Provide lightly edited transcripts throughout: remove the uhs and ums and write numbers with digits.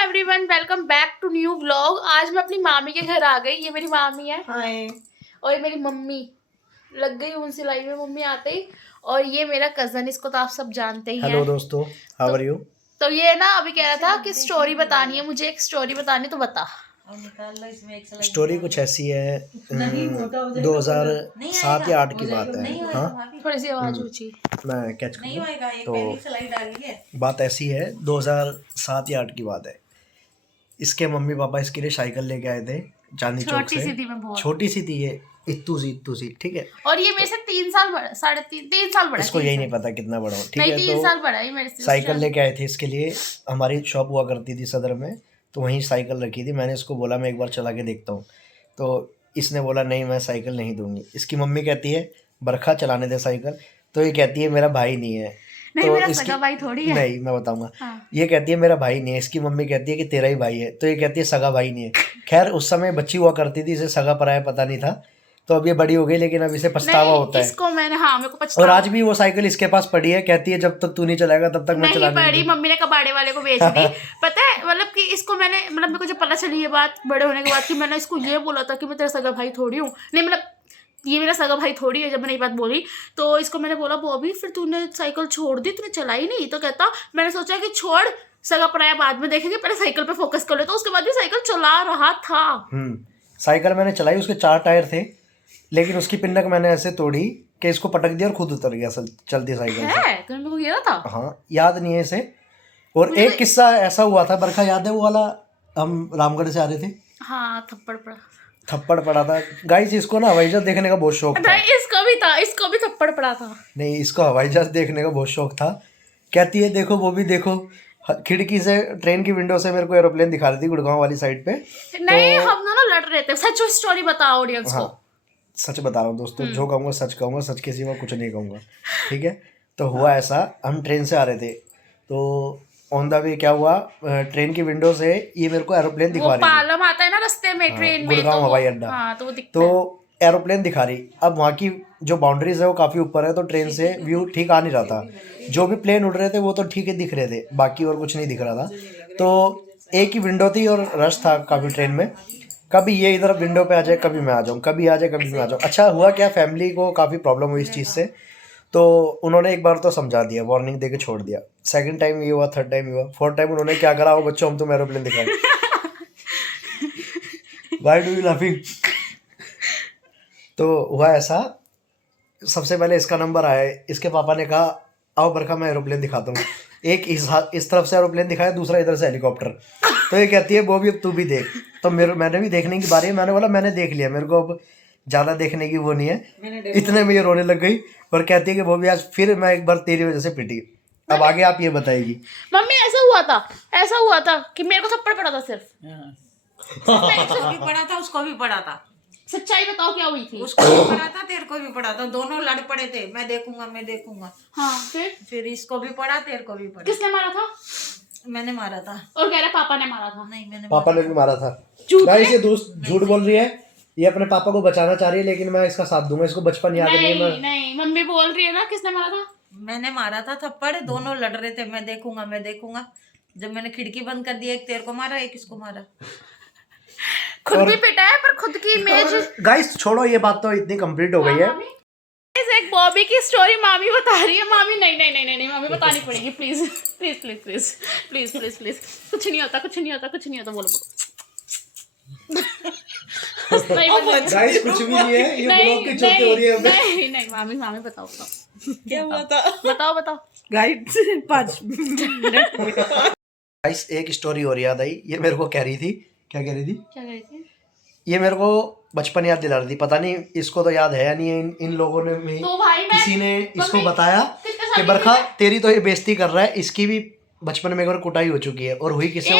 Everyone, welcome back to new vlog. आज मैं अपनी मामी के घर आ गई। ये मेरी मामी है। हाय। और ये मेरी मम्मी लग गई उन सिलाई में मम्मी आते ही। और ये मेरा कजन, इसको तो आप सब जानते ही हैं। हेलो दोस्तों, हाउ आर यू? तो ये ना अभी कह रहा था कि स्टोरी बतानी है, मुझे एक स्टोरी बतानी, तो बता। स्टोरी कुछ ऐसी है, 2007 या 8 की बात है। हाँ, थोड़ी सी आवाज ऊंची। मैं कैच करूँ तो बात ऐसी है, 2007 या 8 की बात है। इसके मम्मी पापा इसके लिए साइकिल लेके आए थे चांदनी चौक छोटी से। सी थी मैं बहुत। छोटी सी थी ये, इत्तू सी, ठीक है। और ये मेरे से 3 साल बड़ा, 3.5 साल बड़ा। इसको यही नहीं पता कितना बड़ा हो, ठीक नहीं, है। 3 साल बड़ा है मेरे से। साइकिल लेके आए थे इसके लिए। हमारी शॉप हुआ करती थी सदर में, तो वहीं साइकिल रखी थी। मैंने इसको बोला मैं एक बार चला के देखता हूँ, तो इसने बोला नहीं मैं साइकिल नहीं दूंगी। इसकी मम्मी कहती है बरखा चलाने दे साइकिल, तो ये कहती है मेरा भाई नहीं है। नहीं, तो मेरा इसकी सगा भाई थोड़ी है। नहीं, मैं बताऊंगा। हाँ। ये कहती है मेरा भाई नहीं है, इसकी मम्मी कहती है कि तेरा ही भाई है, तो ये कहती है सगा भाई नहीं है। खैर उस समय बच्ची हुआ करती थी, इसे सगा पराया पता नहीं था। तो अब ये बड़ी हो गई, लेकिन अब इसे पछतावा होता है। इसको मैंने, हाँ, मेरे को पछतावा। और आज भी वो साइकिल इसके पास पड़ी है, कहती है जब तक तू नहीं चलाएगा तब तक मैं चलाने नहीं पड़ी। मम्मी ने कबाड़े वाले को बेच दी। पता है, मतलब कि इसको मैंने, मतलब मेरे को जब पता चली ये बात बड़े होने के बाद कि मैंने इसको ये बोला था कि मैं तेरा सगा भाई थोड़ी हूँ, नहीं मतलब ये मेरा सगा भाई थोड़ी है, जब मैंने ये बात बोली तो इसको मैंने बोला बॉबी फिर तूने साइकिल छोड़ दी, तूने चलाई नहीं। तो कहता मैंने सोचा कि छोड़, सगा पराया बाद में देखेंगे, पहले साइकिल पे फोकस कर ले। तो उसके बाद भी साइकिल चला रहा था। साइकिल मैंने चलाई, उसके 4 टायर थे, लेकिन उसकी पिंडक मैंने ऐसे तोड़ी कि इसको पटक दिया और खुद उतर गया चलती साइकिल से। है तूने मेरे को किया था। हाँ, याद नहीं है इसे। और एक किस्सा ऐसा हुआ था, बरखा याद है वो वाला, हम रामगढ़ से आ रहे थे। हाँ, थप्पड़ पड़ा था गाइस। इसको ना हवाई जहाज देखने का बहुत शौक था। इसको भी थप्पड़ पड़ा था। नहीं, इसको हवाई जहाज देखने का बहुत शौक था। कहती है देखो वो भी देखो, खिड़की से ट्रेन की विंडो से मेरे को एरोप्लेन दिखा रही थी गुड़गांव वाली साइड पे। नहीं, हम दोनों लड़ रहे थे। सच स्टोरी बता ऑडियंस को। सच बता रहा हूँ दोस्तों, जो कहूँगा सच के सिवा कुछ नहीं कहूँगा, ठीक है। तो हुआ ऐसा, हम ट्रेन से आ रहे थे, तो ऑन द वे क्या हुआ, ट्रेन की विंडो से ये मेरे को एरोप्लेन दिखा रही थी। पालम आता है ना रास्ते में, ट्रेन में, गुड़गांव हवाई अड्डा। हाँ, तो एरोप्लेन दिखा रही। अब वहाँ की जो बाउंड्रीज है वो काफ़ी ऊपर है, तो ट्रेन से व्यू ठीक आ नहीं रहा था। जो भी प्लेन उड़ रहे थे वो तो ठीक है दिख रहे थे, बाकी और कुछ नहीं दिख रहा था। तो एक ही विंडो थी और रश था काफ़ी ट्रेन में। कभी ये इधर विंडो पे आ जाए, कभी मैं आ जाऊँ, कभी आ जाए, कभी मैं आ जाऊँ। अच्छा हुआ क्या, फैमिली को काफ़ी प्रॉब्लम हुई इस चीज़ से, तो उन्होंने एक बार तो समझा दिया, वार्निंग दे के छोड़ दिया। सेकंड टाइम ये हुआ, थर्ड टाइम हुआ, फोर्थ टाइम उन्होंने क्या करा, वो बच्चों हम तुम एरोप्लेन दिखाए। Why do you laughing? तो हुआ ऐसा, सबसे पहले इसका नंबर आया। इसके पापा ने कहा आओ बरखा मैं एरोप्लेन दिखाता हूँ। एक इस तरफ से एरोप्लेन दिखाया, दूसरा इधर से हेलीकॉप्टर। तो ये कहती है वो भी अब तू भी देख। तो मैंने भी देखने की बारी है। मैंने बोला मैंने देख लिया, मेरे को अब ज़्यादा देखने की वो नहीं है। इतने में ये रोने लग गई और कहती है कि वो भी आज फिर मैं एक बार तेरी वजह से पिटी। अब आगे आप ये बताएगी। मम्मी ऐसा हुआ था कि मेरे को थप्पड़ पड़ा था सिर्फ। उसको भी पड़ा था, उसको भी पड़ा था। सच्चाई बताओ क्या हुई थी। उसको भी पड़ा था, तेरे को भी पड़ा था, दोनों लड़ पड़े थे, मैं देखूंगा। हाँ, फिर इसको भी पड़ा, तेरे को भी पड़ा। किसने मारा था? मैंने मारा था। और कह रहा पापा ने मारा था। नहीं, मैंने पापा ने भी मारा था। गाइस ये दोस्त झूठ बोल रही है, ये अपने पापा को बचाना चाह रही है, लेकिन मैं इसका साथ दूंगा। इसको बचपन याद नहीं है। नहीं, मम्मी बोल रही है ना किसने मारा था। मैंने मारा था थप्पड़, दोनों लड़ रहे थे, मैं देखूंगा। जब मैंने खिड़की बंद कर दी, एक तेरे को मारा, एक इसको मारा। खुद भी पिटा है, पर खुद की इमेज। गाइस छोड़ो, ये बात तो इतनी कंप्लीट हो गई है। एक बॉबी की स्टोरी मामी बता रही है। मामी नहीं, मामी बतानी पड़ेगी, प्लीज। कुछ नहीं होता, बोलो। गाइस कुछ भी नहीं है, ये ब्लॉग की चलते हो रही है। नहीं, मामी बताओ क्या हुआ था? बताओ गाइड 5 मिनट। गाइस एक स्टोरी और याद आई। ये मेरे को कह रही थी, क्या कह रही थी? ये मेरे को बचपन याद दिला रही थी। पता नहीं इसको तो याद है या नहीं है। इन लोगों ने भी, तो भाई किसी ने इसको बताया कि बरखा तेरी तो ये बेइज्जती कर रहा है, इसकी भी बचपन में एक बार कुटाई हो चुकी है। और हुई किससे?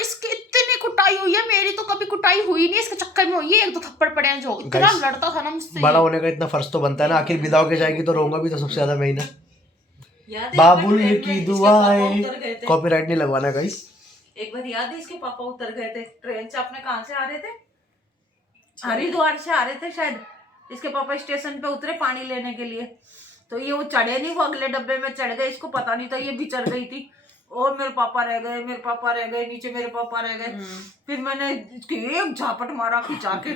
इसकी इतनी कुटाई हुई है, मेरी तो कभी कुटाई हुई नहीं। इसके चक्कर में हुई है, एक दो थप्पड़ पड़े हैं। जो इतना लड़ता था ना मुझसे। बड़ा होने का इतना फर्ज तो बनता है ना, आखिर विदा होके जाएगी तो रोऊंगा भी तो सबसे ज्यादा मैं ही ना। बाबुल की दुआएं, कॉपीराइट नहीं लगवाना गाइस। एक बार याद है, इसके पापा उतर गए थे ट्रेन से। अपने कहाँ से आ रहे थे? हरिद्वार से आ रहे थे शायद। इसके पापा स्टेशन पे उतरे पानी लेने के लिए, तो ये वो चढ़े नहीं, वो अगले डब्बे में चढ़ गए। इसको पता नहीं था ये बिचड़ गई थी। और मेरे पापा रह गए, मेरे पापा रह गए, नीचे मेरे पापा रह गए। फिर मैंने इसकी एक झापट मारा खिंचा के,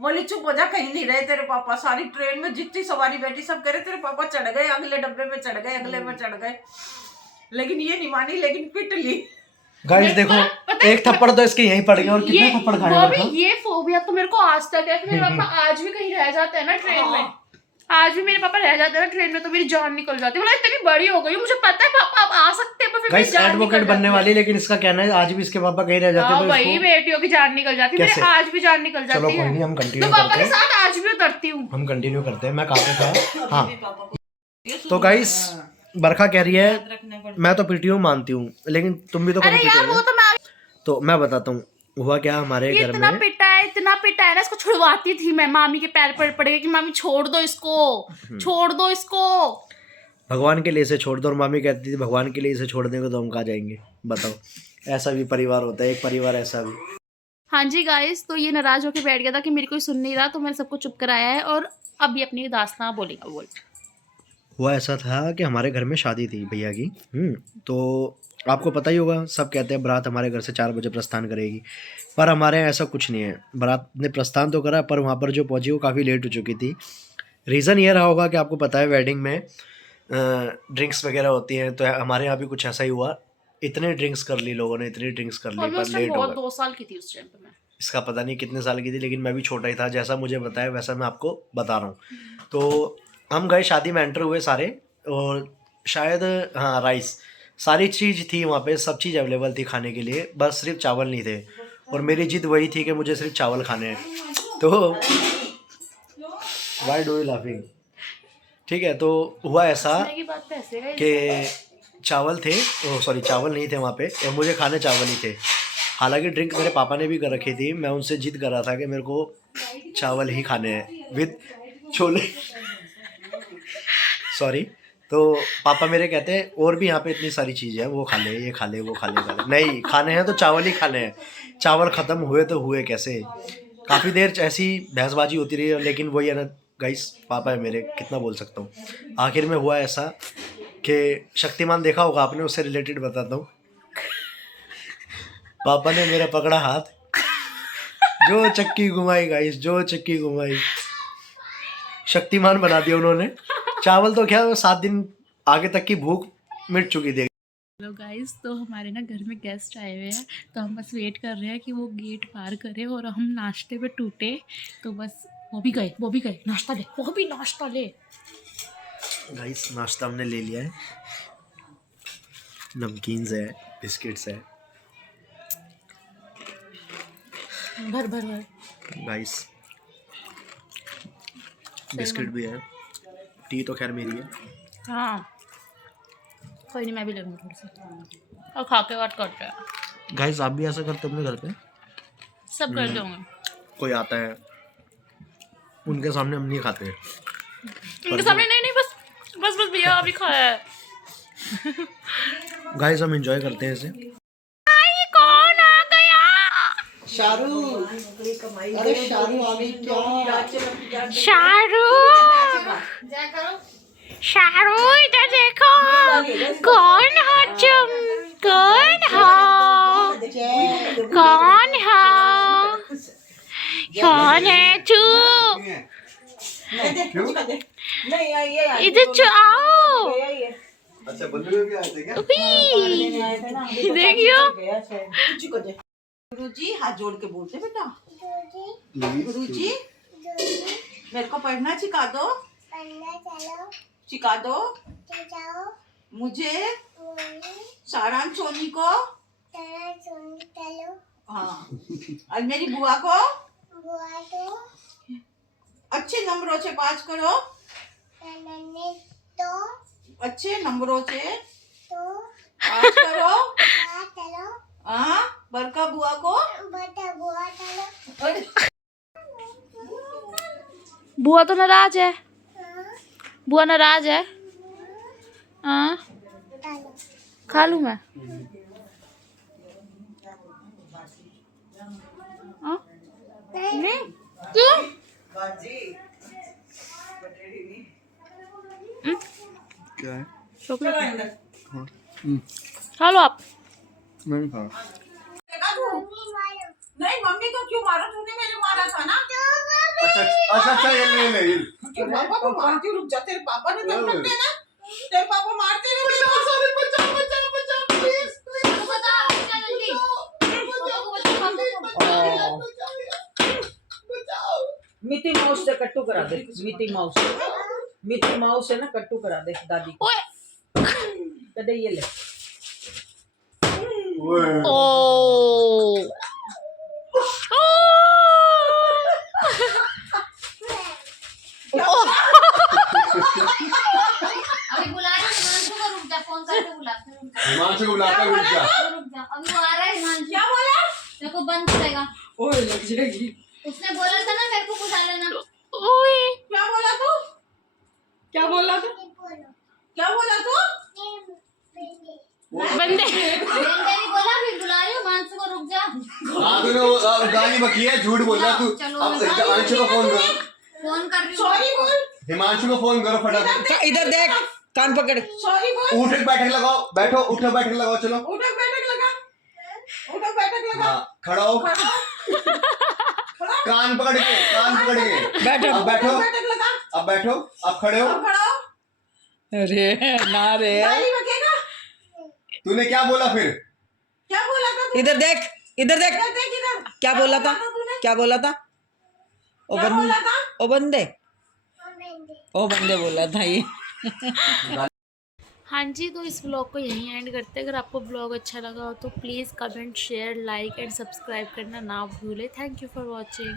बोली चुप हो जा, कहीं नहीं रहे तेरे पापा। सारी ट्रेन में जितनी सवारी बैठी सब कह रहे तेरे पापा चढ़ गए, अगले डब्बे में चढ़ गए, अगले में चढ़ गए। लेकिन ये नहीं मानी, लेकिन पिट ली। गाइस देखो, एक थप्पड़ तो इसके यहीं पड़ गया और कितने थप्पड़ खाए वो बरखा। भी ये फोबिया तो मेरे को आज तक है कि मेरे पापा आज भी कहीं रह जाते हैं ना ट्रेन में, आज भी मेरे पापा रह जाते हैं ना ट्रेन में तो मेरी जान निकल जाती है। मतलब इतनी बड़ी हो गई हूँ, मुझे पता है पापा आप आ सकते हैं पर फिर मेरी गाइस जान एडवोकेट निकल बनने जाती है। वाली, लेकिन इसका कहना है आज भी इसके पापा कहीं रह जाते हैं तो भाई इसको बेटियों की जान निकल जाती है, कैसे? मेरे आज भी जान निकल चलो जाती कोई है। नहीं, हम तो कंटिन्यू पापा करते के हैं, साथ आज भी उतरती हूँ। हम कंटिन्यू करते हैं। मैं कहाँ पे था? हाँ, तो गाइस बरखा कह रही है मैं तो पीटी हूँ मानती हूँ, लेकिन तुम भी तो कभी अरे यार पीटे वो हो। तो मैं तो मैं बताता हूँ हुआ क्या हमारे ये घर इतना में। पिटा है ना, इसको छुड़वाती थी मैं, मामी के पैर पर पड़ गई कि मामी छोड़ दो इसको, छोड़ दो इसको। भगवान के लिए इसे छोड़ दो, और मामी कहती थी भगवान के लिए इसे छोड़ देंगे तो हम कहाँ जाएंगे बताओ। ऐसा भी परिवार होता है, एक परिवार ऐसा भी। हाँ जी गाइस, तो ये नाराज होके बैठ गया था कि मेरी कोई सुन नहीं रहा, तो मैंने सबको चुप कराया है और अब ये अपनी दास्तां बोलेगा। बोल। हुआ ऐसा था कि हमारे घर में शादी थी भैया की। तो आपको पता ही होगा, सब कहते हैं बारात हमारे घर से 4 बजे प्रस्थान करेगी, पर हमारे यहाँ ऐसा कुछ नहीं है। बारात ने प्रस्थान तो करा पर वहाँ पर जो पहुँची वो काफ़ी लेट हो चुकी थी। रीज़न ये रहा होगा कि आपको पता है वेडिंग में ड्रिंक्स वगैरह होती हैं, तो हमारे यहाँ भी कुछ ऐसा ही हुआ। इतने ड्रिंक्स कर ली लोगों ने, इतनी ड्रिंक्स कर ली और मैं पर उस टाइम लेट हो बहुत गए। 2 साल की थी उस टाइम पे मैं। इसका पता नहीं कितने साल की थी, लेकिन मैं भी छोटा ही था। जैसा मुझे बताया वैसा मैं आपको बता रहा हूँ। तो हम गए, शादी में एंटर हुए सारे, और शायद हाँ राइस सारी चीज़ थी वहाँ पे, सब चीज़ अवेलेबल थी खाने के लिए, बस सिर्फ चावल नहीं थे। और मेरी जिद वही थी कि मुझे सिर्फ चावल खाने हैं। तो वाई डू यू लाफिंग? ठीक है, तो हुआ ऐसा हंसने की बात तो ऐसे है। कि चावल थे, सॉरी चावल नहीं थे वहाँ पे, और मुझे खाने चावल ही थे। हालांकि ड्रिंक मेरे पापा ने भी कर रखी थी, मैं उनसे जिद कर रहा था कि मेरे को चावल ही खाने हैं विद छोले। सॉरी। तो पापा मेरे कहते हैं और भी यहाँ पे इतनी सारी चीज़ें हैं, वो खा ले, ये खा ले, वो खा ले, खा ले। नहीं खाने हैं तो चावल ही खाने हैं। चावल ख़त्म हुए तो हुए कैसे? काफ़ी देर ऐसी बहसबाजी होती रही, लेकिन वही है ना गाइस, पापा है मेरे, कितना बोल सकता हूँ। आखिर में हुआ ऐसा कि शक्तिमान देखा होगा आपने, उससे रिलेटेड बताता हूँ। पापा ने मेरा पकड़ा हाथ, जो चक्की घुमाई गाइस, जो चक्की घुमाई, शक्तिमान बना दिया उन्होंने। चावल तो क्या 7 दिन आगे तक की भूख मिट चुकी थी। हेलो गाइस, तो हमारे ना घर में गेस्ट आए हुए हैं, तो हम बस वेट कर रहे हैं कि वो गेट पार करें और हम नाश्ते पे टूटे। तो बस वो भी गए, नाश्ता ले, वो भी नाश्ता ले। गाइस नाश्ता हमने ले लिया है, नमकीन्स है, बिस्किट्स है भर भर गाइस, बिस्किट भी है, टी तो खैर मेरी है। हाँ कोई नहीं, मैं भी ले लूँगी थोड़ी सी और खा के बात करते हैं। गाइस आप भी ऐसा करते अपने घर पे? सब कर दूँगा। कोई आता है उनके सामने हम नहीं खाते। उनके सामने नहीं, बस भैया अभी खाया है। गाइस हम एंजॉय करते हैं इसे। कौन आ गया? शाहरुख, अरे शाहरुख आ गई क्या? शाहरुख इधर देखो, कौन हो तुम? कौन हो? कौन है तू? इधर तो आओ। अच्छा बल्लू भी आए थे क्या? देखियो। गुरुजी हाथ जोड़ के बोलते बेटा, गुरुजी मेरे को पढ़ना सिखा दो, सिखा दो मुझे सारांश सोनी को, हाँ, और मेरी बुआ को अच्छे नंबरों से पास करो, अच्छे नंबरों से पास करो। हाँ, बरका बुआ को, बुआ तो नाराज है, बुआ नाराज है। हाँ खा लूँ मैं? हाँ? नहीं क्यों? क्या है? चॉकलेट। खा लो आप। नहीं खा। देखा तू? नहीं मम्मी को क्यों मारा तूने? मेरे मारा था ना। अच्छा ये ले क्यों पापा को मारती हूँ? रुक जा, तेरे पापा ने तब रखते ना। तेरे पापा मारते रहे। मिट्टी माउस से कट्टू करा दे। मिट्टी माउस से ना कट्टू करा दे दादी को। ओए कदे ये ले। ओ अभी बुला रहे हिमांशु को, रुक जा, फोन करके बुलाते हैं, रुक जा। हिमांशु को बुलाता है, रुक जा। रुक जा, अभी वो आ रहा है हिमांशु। क्या बोला? देखो बंद करेगा। ओए लग जाएगी। उसने बोला था ना मेरे को बुला लेना। ओए क्या बोला तू? क्या बोला तू? क्या बोला तू? बंदे मैंने बोला अभी बुला रही हूँ हिमांशु को, रुक जा। हाँ तूने वो गाली बकी है, झूठ बोल रहा तू। चलो, अब हिमांशु को फोन करो। फोन कर रही हूँ। सॉरी बोल। हिमांशु को फोन करो फटाफट। इधर देख, कान पकड़। सॉरी बोल। उठक बैठक लगाओ, बैठो, उठक बैठक लगाओ, चलो। उठक बैठक लगा। उठक बैठक लगा। हाँ खड़ा हो, कान पकड़ के, कान पकड़ के। बैठो। अब बैठो, बैठक लगा। अब बैठो, अब खड़े हो। अब खड़ा हो। अरे ना रे, गाली बकेगा। तूने क्या बोला फिर? क्या बोला था तू? इधर देख, इधर देख। इधर देख इधर। क्या बोला था? तूने? क्या बोला था? ओ क्या बोला था? ओ बंदे, ओ बंदे बोला था ये। हाँ जी, तो इस ब्लॉग को यहीं एंड करते हैं। अगर आपको ब्लॉग अच्छा लगा हो तो please comment, share, like and subscribe करना ना भूलें। Thank you for watching.